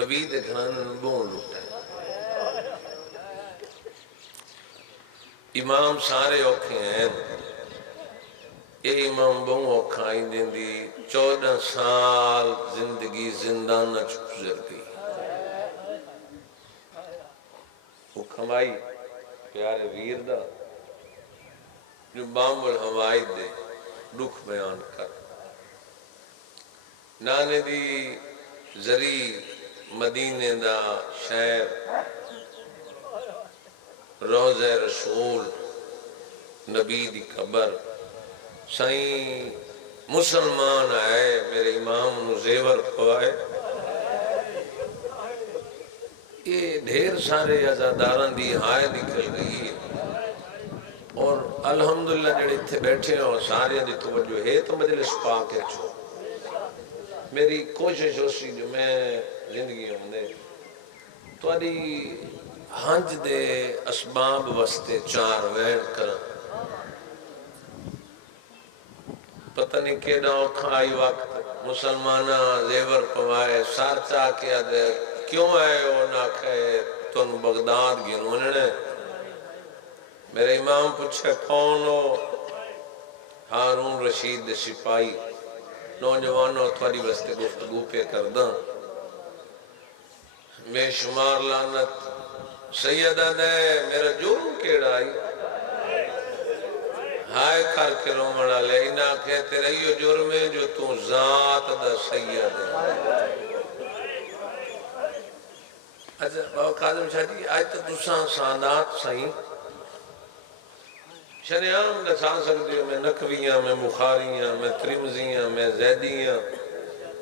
نبی دے گھرانے بون لٹا ہے۔ امام سارے اوکھے ہیں، یہ امام بہن اوکھا ہی دیں دی 14 سال زندگی زندانہ گزر گئی۔ وہ کھمائی پیارے ویر دا جو بام الحوائد دے دکھ بیان کر، نانے دی زری مدینے دا شہر روضہ رسول نبی دی قبر سائیں مسلمان آئے میرے امام نو زیور پوائے۔ یہ ڈھیر سارے عزاداران دی ہائے نکل گئی اور الحمدللہ جڑے تھے بیٹھے اور سارے دی توجہ ہے تو مجلس پاک ہے چھو۔ میری کوشش ہو سی جو میں زندگی ہوں دے تو ادھی ہنج دے اسباب وستے 4 وین کرن، پتہ نہیں کیڑا اوکھا آئی وقت مسلمانہ زیور پوائے سار چاہ کیا دے کیوں آئے ہو نہ کہے تن بغداد گنونے نے۔ میرے امام پوچھے کون ہو؟ ہارون رشید دے سپاہی نوجوانوں تھوڑی وستے گفتگو پہ کرداں، بے شمار لعنت سیدہ دے میرا جرم کیڑا آئی ہائے کر کے رومڑا لے انہا کہتے رہیو جرم ہے جو تو ذات دا سید ہے۔ اچھا بابا قادم شاہ جی آج تو دوسرا سادات سائیں شریعام دسان سکتے ہو، میں نقویاں، میں مخاریاں، میں ترمزیاں، میں زیدیاں،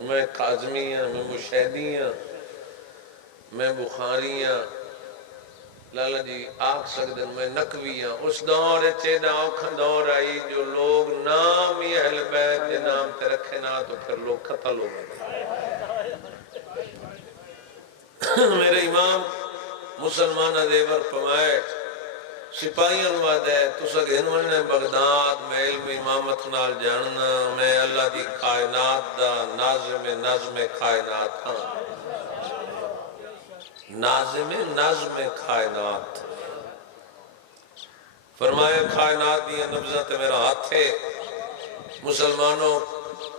میں قازمیاں، میں مشہدیاں، میں بخاریاں، لالا جی آکھ سکتے میں نقویاں۔ اس دور چیدہ اوکھن دور آئی جو لوگ نام ہی اہل بیت دے نام تے رکھے نہ تو پھر لوگ قتل ہو گئے۔ میرے امام مسلمانہ دیور پمائے سپاہیاں وعدہ ہے تو سگھن وننے بغداد میں علم امامت نال جاننا میں اللہ دی کائنات دا نظم کائنات ہاں، نظم کائنات فرمایا کائنات دیا نبضہ تے میرا ہاتھ ہے مسلمانوں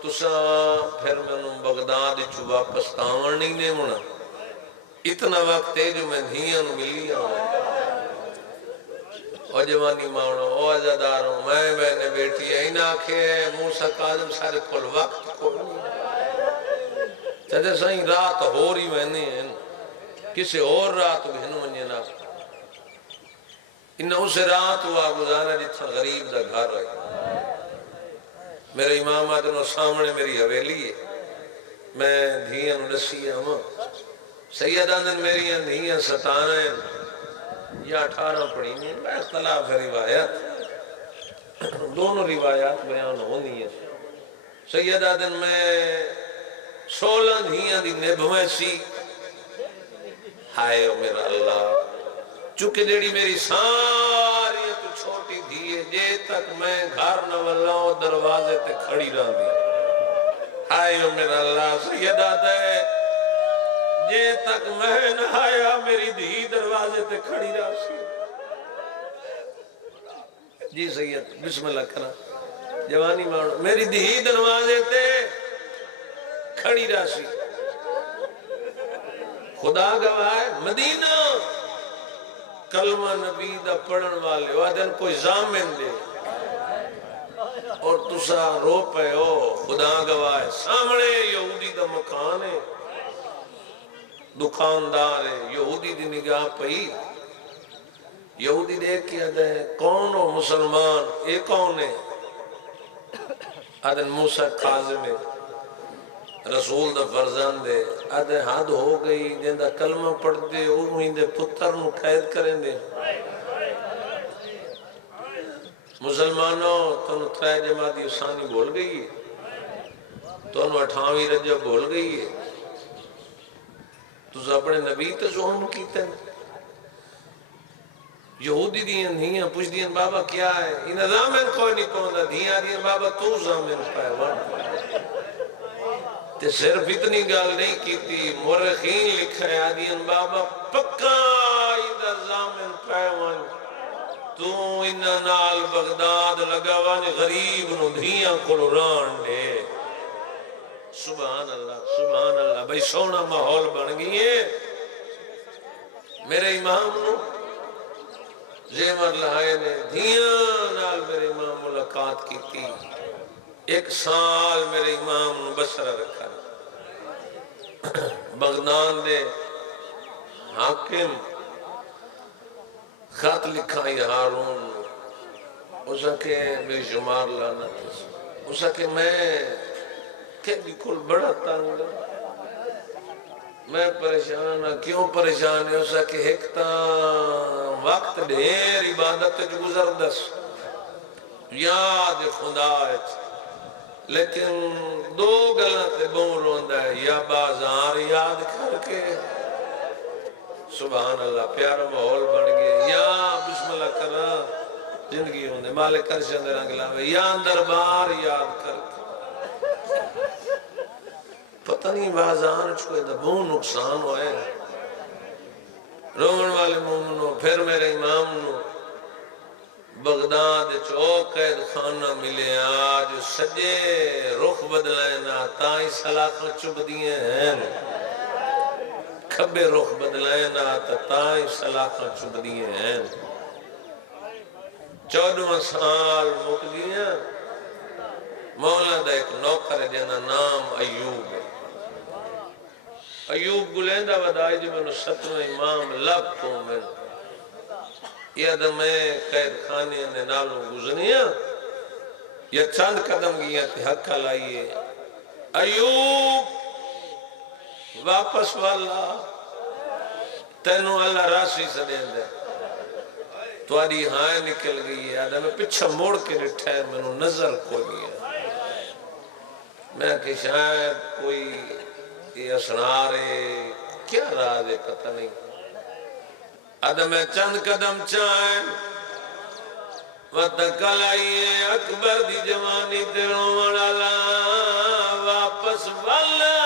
تساں پھر میں بغداد چو واپس تاون نہیں نے منا اتنا وقت ہے جو میں دھیاں ملی ہوں او جوانی ماؤنو او عزاداروں میں بہنے بیٹی ہے ان آنکھیں موسیٰ قادم سارے کل وقت کو چاہتے سائیں رات ہو رہی وہنے ہیں کسی اور رات بہنوں منی نا انہوں سے رات ہوا گزارا جتنا غریب دا گھر رہے میرے امام آدنوں سامنے میری حویلی ہے میں دھیاں نسی ہوں سیدہ دن میری دھیاں 17 یا 18 پڑھی نہیں میں اختلاف روایات دونوں روایات بیان ہونی ہے سیدہ دن میں 16 دھیاں دی نبھویں سی ہائے او میرا اللہ چونکہ جیڑی میری ساری تو چھوٹی دھیے جے تک میں گھر نہ واللہوں دروازے تے کھڑی رہا دی ہائے او میرا اللہ سیدہ دے جے تک میں نہ آیا میری دھی دروازے تے کھڑی رہا سی جی سید بسم اللہ کرا جوانی مانو میری دھی دروازے تے کھڑی رہا سی خدا گواہ مدینہ کلمہ نبی دا پڑھن والے وعدن کوئی زامن دے اور تسا رو پہ ہو خدا گواہ سامنے یہودی دا مکان ہے دکاندار ہے یہودی دی نگاہ پئی یہودی دیکھ کے آدھے کون ہو مسلمان اے کون ہے آدھے موسیٰ قاظم ہے رسول دا فرزان دے آدھے حد ہو گئی جن دا کلمہ پڑھ دے اوہی دے پتر نو قید کریں دے مسلمانوں تنو 3 جماعتی ثانی بول گئی ہے تنو 28 رجب بول گئی ہے تو اپنے نبی تے ظلم کیتے ہیں یہودی دیاں دھیاں پوچھ دیاں بابا کیا ہے ان زامن کوئی نہیں پہندا دھیاں دیاں بابا تو زامن پائے تے صرف اتنی گل نہیں کیتی، مورخین لکھا ہے آدین بابا پکا ایدہ زامن پیوان تو انہا نال بغداد لگاوان غریب نو دھیاں کلوران دے. سبحان اللہ سبحان اللہ. بھئی سونا ماحول بن گئی ہے. میرے امام نو زیمر لہائے نے دھیاں نال میرے امام ملاقات کی تھی. 1 سال میرے امام نو بسرہ رکھا. بغداد دے حاکم خط لکھا یہ ہارون نو. اسا کہ بے شمار لانا اسا کہ میں کہ بکل بڑا تنگ میں پریشان ہاں. کیوں پریشان ہے؟ اسا کہ ایک تاں وقت ڈھیر عبادت جو گزر دس یاد خدا ہے لیکن 2 گلاں تے بون روندہ ہے یا بازار یاد کر کے. سبحان اللہ پیارا ماحول بن گئے. یا بسم اللہ کرنا زندگی ہوندے مالک کرشن دے رنگ لاوے یا دربار یاد کر کے. پتہ نہیں بازار چھوئے دا بہت نقصان ہوئے. رومن والے مومنوں پھر میرے امام نو بغداد چوک قید خانہ ملے. آج سجے رخ بدلائے نا تائیں سلاخوں چب دیئے ہیں. کھبے رخ بدلائے نا تائیں سلاخوں چب دیئے ہیں. 14 سال مک گیا. مولا دا ایک نوکر ہے جنہ نام ایوب ہے. ایوب گلیندہ ودائی جو میں نے 17 امام لب کو میں یہ دمیں قید خانے نے نالوں گزنیاں یا چند قدم گیا تھی حقہ لائیے. ایوب واپس والا تینوں اللہ راسی سے دین دے تو آدھی ہائیں نکل گئی ہے. آدھا میں پچھا موڑ کے رٹھا ہے میں نے نظر کو لیا. میں کہ شاید کوئی یہ اسنارے کیا راز ہے پتہ نہیں. آدھا میں چند قدم چاہیں وقت کل آئیے اکبر دی جوانی تیروں وڑالا واپس والا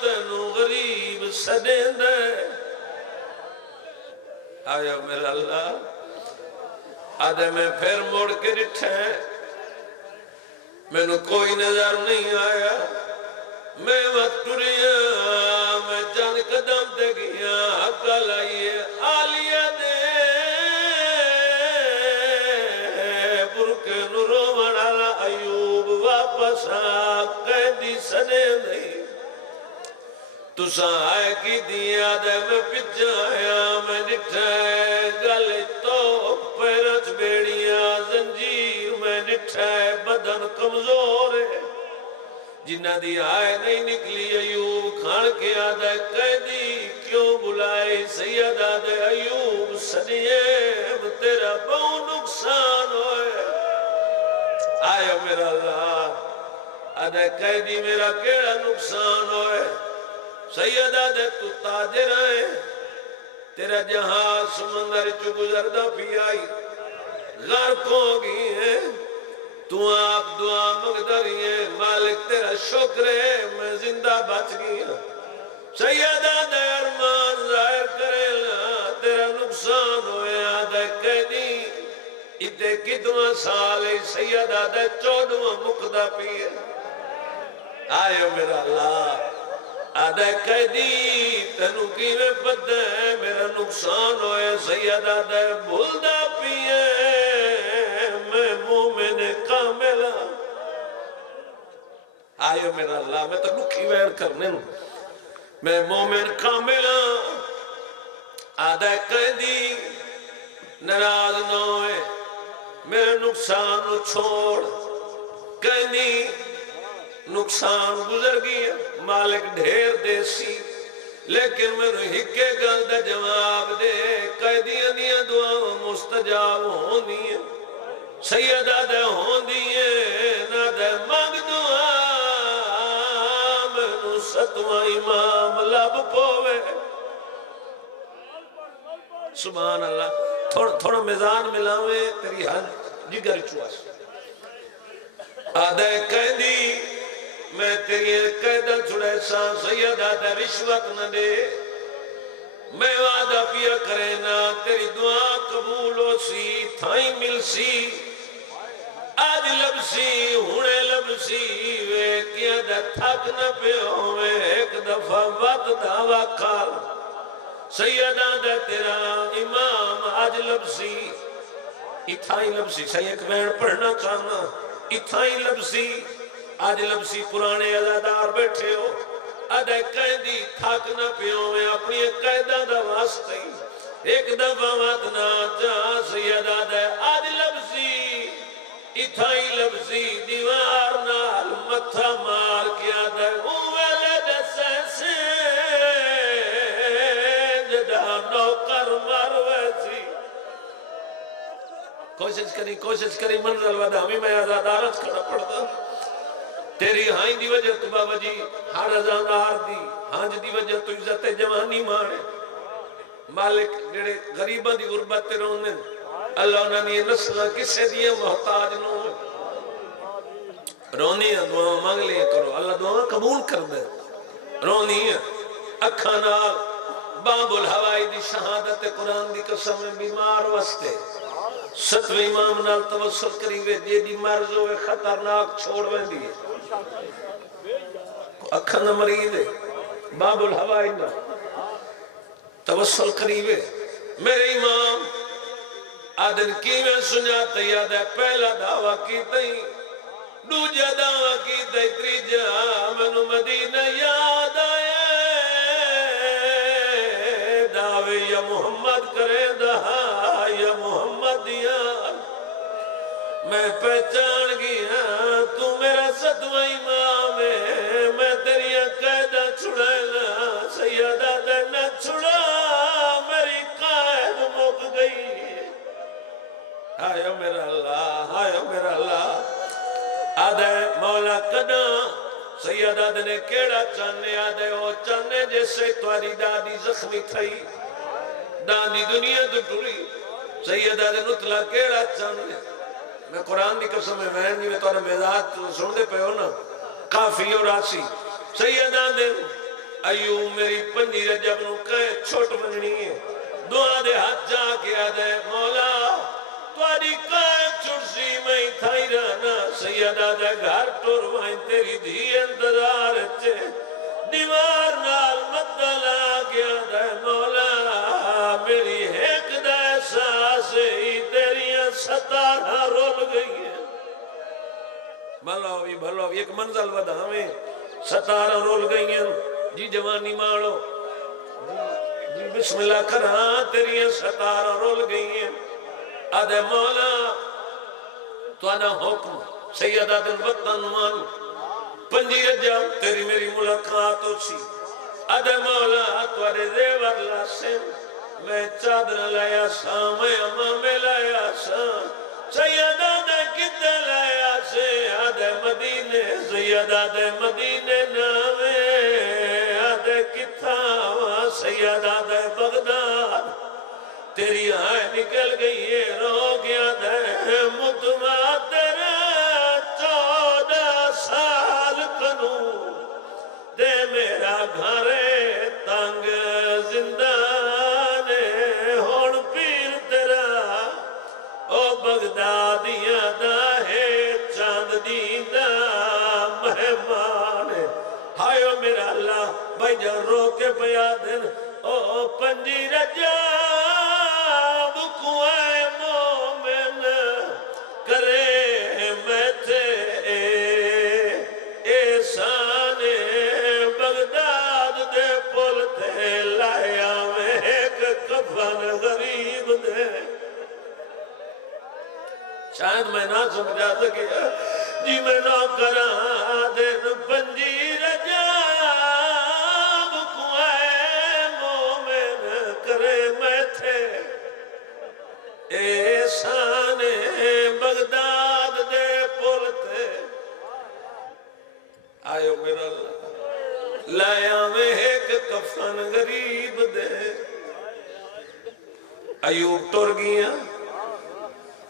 تینوں غریب سدین دے. آیا میرا اللہ. آدھے میں پھر موڑ کے رٹھے میں نے کوئی نظر نہیں آیا. میں وقت رہا میں چند قدم دے گیا. حقہ لائیے آلیہ دے برکے نورو وڑالا ایوب واپس آ قیدی سنے نہیں. تُساں آئے کی دیا دے میں پچھا آیا میں نٹھائے گلے تو پیرچ بیڑیاں زنجیر میں نٹھائے بدن کمزور ہے. جنہ دی آئے نہیں نکلی. ایوب کھان کے آدھے قیدی کیوں بلائے سید آدھے ایوب سنیم تیرا بہت نقصان ہوئے. آیا میرا اللہ. آدھے قیدی میرا کیڑا نقصان ہوئے. سید آدھے تو تاجر ہے تیرا جہاز سمندر چو گزردہ پی آئی غرق ہو گئی ہے. تو آپ دعا مقدری ہے مالک تیرا شکر ہے میں زندہ بچ گیا. سیدہ دے ارمان ظاہر کرے لا تیرا نقصان ہوئے. آدھے قیدی اتے کتنا سال ہے. سیدہ دے 14 مقدہ پیے. آئے میرا اللہ. آدھے قیدی تنو کی میں پتہ ہے میرا نقصان ہوئے. سیدہ دے بھولدہ پیے میں مومن کاملہ. آئے میرا اللہ. میں تو نکھی ویر کرنے ہوں میں مومن کاملہ. آدھے قیدی نراز نہ ہوئے میرے نقصان چھوڑ. قیدی نقصان گزر گیا. مالک ڈھیر دیسی لیکن میں نے ہکے گل دا جواب دے. قیدیاں دیا دعا مستجاب ہونی ہے. سیدہ دے ہونی ہے نہ دے مانگ دعا میں نے 7واں امام لب پوے. سبحان اللہ. تھوڑا میزان ملاوے تیری حل جگر چواس. آدھے قیدی میں تیری قیدہ چھڑے ساں سید آدھے رشوت نہ دے میں وعدہ پیا کرے نا تیری دعا قبول ہو سی تھائی مل سی آج لبسی ہونے لبسی وے کیا دے تھک نہ پہ ہوئے ایک دفعہ وقت دعویٰ کار سیدہ دے تیرا امام آج لبسی اتھائی لبسی صحیح ایک وین پڑھنا چاہنا اتھائی لبسی آج لبسی پرانے عزادار بیٹھے ہو ادھے قیدی تھک نہ پہ ہوئے اپنی قیدہ دا واسطے ایک دفعہ واتنا جہاں سیدہ دے آج لبسی اتھائی لبسی دیوار نال متھا مار کیا دے اوہلے دے سیسے جدہ نوکر مرویسی کوشش کری منزل ودا ہمیں میں آزادارت کھڑا پڑتا تیری ہائیں دی وجہ تو بابا جی ہر ازاندار دی ہانج دی وجہ تو عزت جوانی مانے مالک جڑے غریبہ دی غربت تے رونے اللہ انہوں نے نسلہ کسے دیئے محتاج نو رونی ہے دعا مانگ لیا کرو اللہ دعا قبول کر دے رونی ہے اکھانا باب الحوائی دی شہادت قرآن دی قسم بیمار وستے ستویں امام نال توسل کریوے دی دی مرض ہوئے خطرناک چھوڑ وے دیئے اکھانا مرید ہے باب الحوائی نال توسل کریوے میرے امام آدھن کی میں سنجاتا یاد ہے پہلا دعویٰ کی تئی دوجہ دعویٰ کی تئی تریجہ منو مدینہ یاد آئے دعوے یا محمد کرے دہا یا محمد یاد میں پہچان گیا تو میرا ستوہ امام ہے میں تیری قیدہ چھڑینا سیدہ دے نہ چھڑا میری قائد مک گئی ہائے میرا اللہ آدھے مولا کنا سید آدھے نے کیڑا چاہنے آدھے وہ چاہنے جیسے تواری دادی زخمی تھئی دادی دنیا تو ٹوری سید آدھے نتلا کیڑا چاہنے میں قرآن دی قسم میں وین جی میں توڑے میزاد سن دے پہ ہو نا کافی اور آسی سید آدھے ایوب میری پنجی رجب نو کہے چھوٹ مننی ہے دعا دے ہاتھ جا کے آدھے مولا تواری قائب چھڑسی میں تھائی رہنا سیدہ دے گھر ٹور وائیں تیری دھی انتظار چھے دیوار نال مدلا گیا دے مولا میری ایک دے ساسے ہی تیری ستارہ رول گئی ہے بھلو ایک منزل ودا ہمیں ستارہ رول گئی ہیں جی جوانی مارو جی بسم اللہ کرہاں تیری ستارہ رول گئی ہیں آدھے مولا تو آنا حکم سیدہ دن وطن مان پنجی رجب تیری میری ملاقات ہو سی آدھے مولا تو آدھے زیور لاسم میں چادر لایا سا میں امام لایا سا سیدہ دے کتے لایا سے آدھے مدینے سیدہ دے مدینے نامے آدھے کتھا سیدہ دے بغداد تیری آئے نکل گئی ہے رو گیا دے متماتر 14 سال کنو دے میرا گھرے تنگ زندانے ہون پیر تیرا او بغدادیاں دا ہے چاند دیدہ مہمان ہائیو میرا اللہ بھائی جا رو کے پیا دن او پنجی رجب کوئے مومن کرے میں تھے احسان بغداد دے پل تے لایا میں ایک کفن غریب دے شاید میں نہ سمجھا سکیا جی میں نہ کرا دن پنجی رجب کوئے مومن کرے میں تھے احسان بغداد دے پلتے آئیو میرا اللہ لایا میں ایک کفن غریب دے ایوب ٹور گیا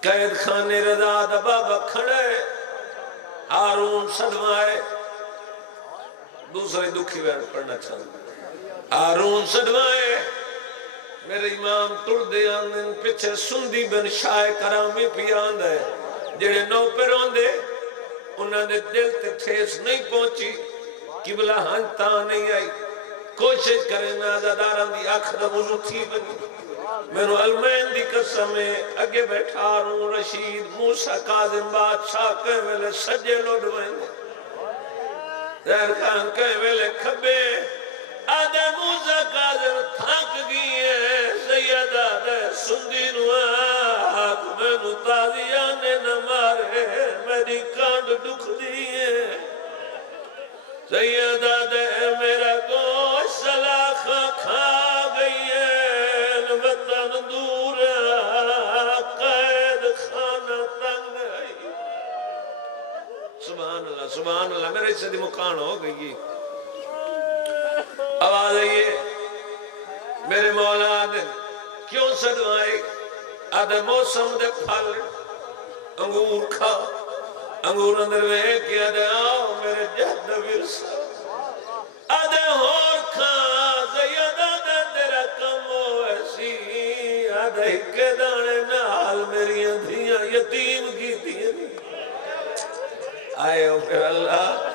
قید خانے رضا دا بابا کھڑے ہارون صدمائے دوسری دکھی بیان پڑھنا چاہتا ہارون صدمائے میرے امام ٹر دے آندن پچھے سندی بن شاہ کرامی پی آند ہے جڑے نو پر آندے انہوں نے دل تے ٹھیس نہیں پہنچی قبلہ ہنتا نہیں آئی کوشش کریں نازداران دی آخر وضو تھی بنی میں نے علمین دی قسم اگے بیٹھا ہوں رشید موسیٰ قاظم بادشاہ کہیں ویلے سجے لوڈویں زہر خان کہیں ویلے کھبے آدھے موسیٰ قاظم تھاک گئے سید آدھے سندی نواک میں نو تازیانے نہ مارے میری کانڈ دکھ دیئے سید آدھے میرا گوشت سلاخہ کھا گئی ہے وطن دور قید خانہ تنگ ہے سبحان اللہ میرے سے دی مکان ہو گئی آواز آئیے میرے مولا آدھے کیوں صدوائے آدھے موسم دے پھل انگور کھا انگور اندر میں کیا دے آؤ میرے جہد ورسا آدھے ہور کھا زید آدھے تیرا کم ہو ایسی آدھے ہکے دانے نال میری اندھیاں یتیم کی دیا آئے ہو پھر اللہ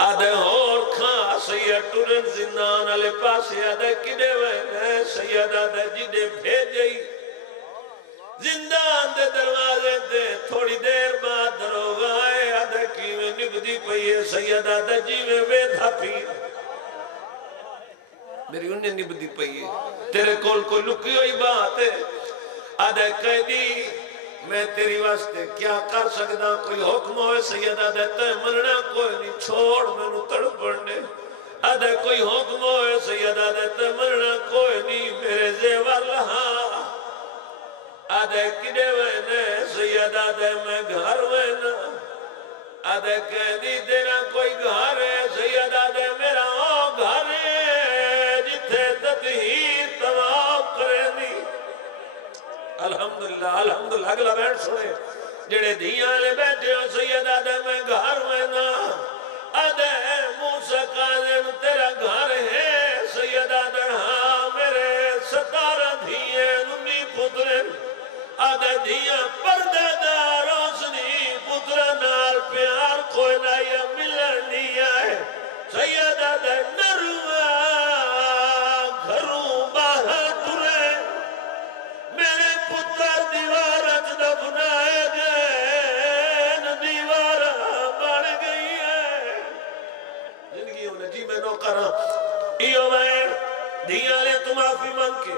آدھے ہور کھا سید ٹورن زندان علی پاسے آدھے کدے وینے سید آدھے جدے بھیجئی زندان دے دروازے دے تھوڑی دیر بعد دروغ آئے آدھے کیویں نبدی پئیے سید آدھے جیویں ویدھا پی میری انہیں نبدی پئیے تیرے کول کوئی لکی ہوئی بات ہے آدھے قیدی میں تیری واسطے کیا کر سکتا کوئی حکم ہوئے سید آدھے تے مننا کوئی نہیں چھوڑ میں نو تڑ پڑنے آدھے کوئی حکم ہوئے سید آدھے تے مننا کوئی نہیں میرے زیور لہا آدھے کدے وینے سید آدھے میں گھر وینا آدھے قیدی تیرا کوئی گھر ہے سید آدھے میرا گھر ہے جتھے تطہیر تمام کرے دی الحمدللہ اگلا بیٹھ سنے جڑے دھیاں لے بیٹھے ہو سید آدھے میں گھر وینا آدھے موسیٰ قاظم تیرا گھر ہے سید آدھے ہاں میرے 17 دھیے نمی پترن آدھے دھیاں پردے دار روشنی پترہ نال پیار کوئی نایا ملن نہیں آئے سید آدھے نروا گھروں باہر ٹرے میرے پتر دیوارت دفنائے گئے دیوارہ بڑھ گئی ہے زندگیوں نے جی میں نو کرا ایو میں دھیاں لے تم آفی من کے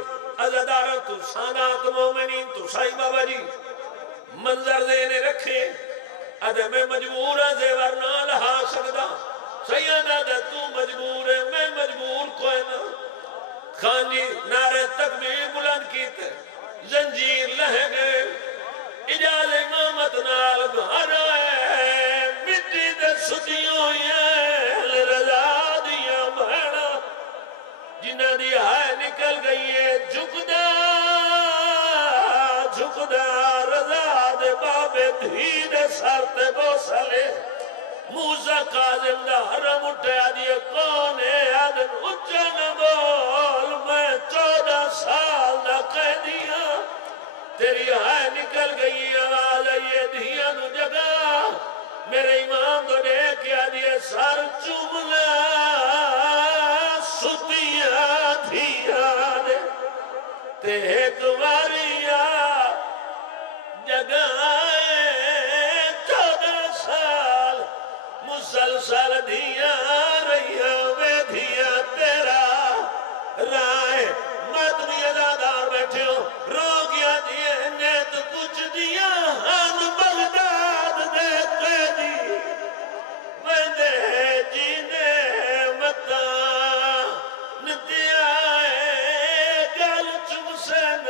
عزدارت تو سانات مومنین تو سائی بابا جی منظر دینے رکھے ادھے میں مجبور ہے زیور نہ لہا سکتا سید ادھے تو مجبور ہے میں مجبور کوئی نہ خان جی نعرہ تکبیر بلند کیتے زنجیر لہے گئے اجال امامت نال گھر آئے مٹی دے سدیوں یہ رضا دیا بہنا جنہ دی آئے نکل گئی ہے جھکدا رضا دے بابے دھی دے سر تے بوسلے موسیٰ قاظم دا حرم اٹھا دیئے کون ہے آدن اچھا نہ بول میں 14 سال دا قیدیاں تیری آئے نکل گئی آواز آئیے دھیاں نو جگہ میرے امام دو نے کیا دیئے سر چوملا ستیاں دھیاں دے تے ایک واریا جگائے 14 سال مسلسل دھیاں رہیا وے دھیاں تیرا رائے ماتمی ازادار بیٹھے ہو رو گیا دیئے نیت کچھ دیا ہم بغداد دے قیدی میں دے جینے متا نتیائے گل چم سن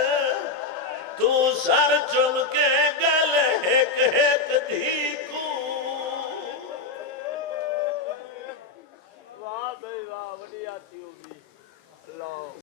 تو سر چم کے